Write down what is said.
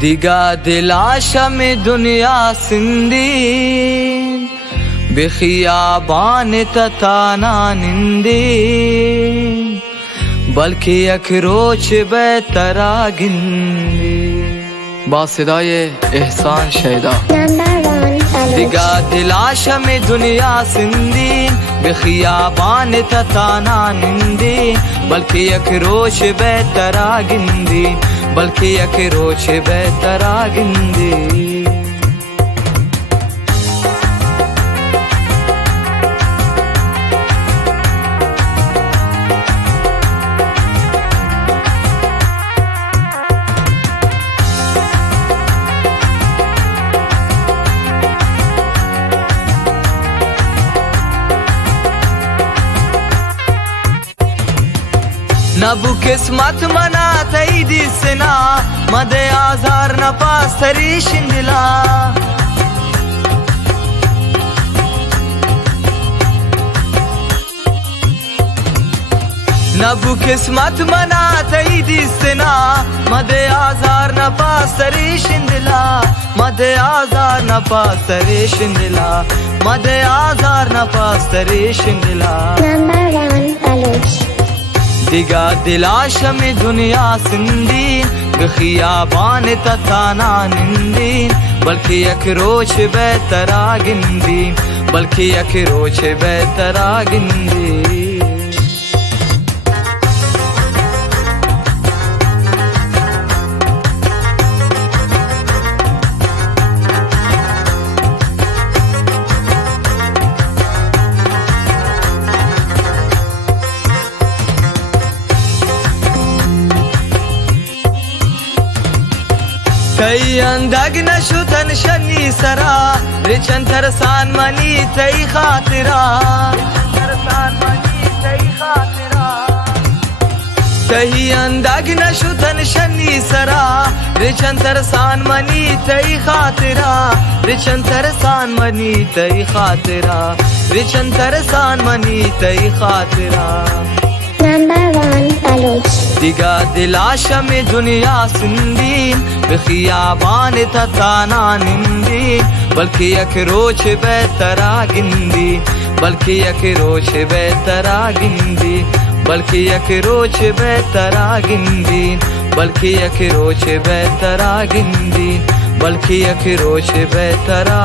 दिगा दिलाशा में दुनिया सिंदीन बिखियाबान तताना निंदीन बल्कि अखरोच बेतरा गिंदी। बासिदाए एहसान शैदा। दिगा दिलाशा में दुनिया सिंदीन बिखियाबान तताना निंदीन बल्कि अखरोच बेतरा गिंदी बल्कि अखरोच बेतरा गिंदी। नबु किस्मत मना तई दिसना मदे आजार न पास्तरी शिंदला। नबु किस्मत मना तई दिसना मदे आजार न पास्तरी शिंदला मदे आजार न पास्तरी शिंदला मदे आजार न पास्तरी शिंदला। दिगा दिलाशा में दुनिया सिंदीन बिखियाबान तताना निंदीन बल्कि अखरोच बेतरा गिंदी बल्कि अखरोच बेतरा गिंदी। तई अंदाग नशुतन शनी सरा रिचन तरसान मनी तई खातिरा तई अंदाग नशुतन शनी सरा रिचन तरसान मनी तई खातिरा रिचन तरसान मनी तई खातिरा रिचन तरसान मनी तई खातिरा। दिगा दिलाशा में दुनिया सिंदीन बिखियाबान तताना निंदीन बल्कि अखरोच बेतरा गिंदी बल्कि अखरोच बेतरा गिंदी बल्कि अखरोच बेतरा गिंदी बल्कि अखरोच बेतरा गिंदी बल्कि अखरोच बेतरा।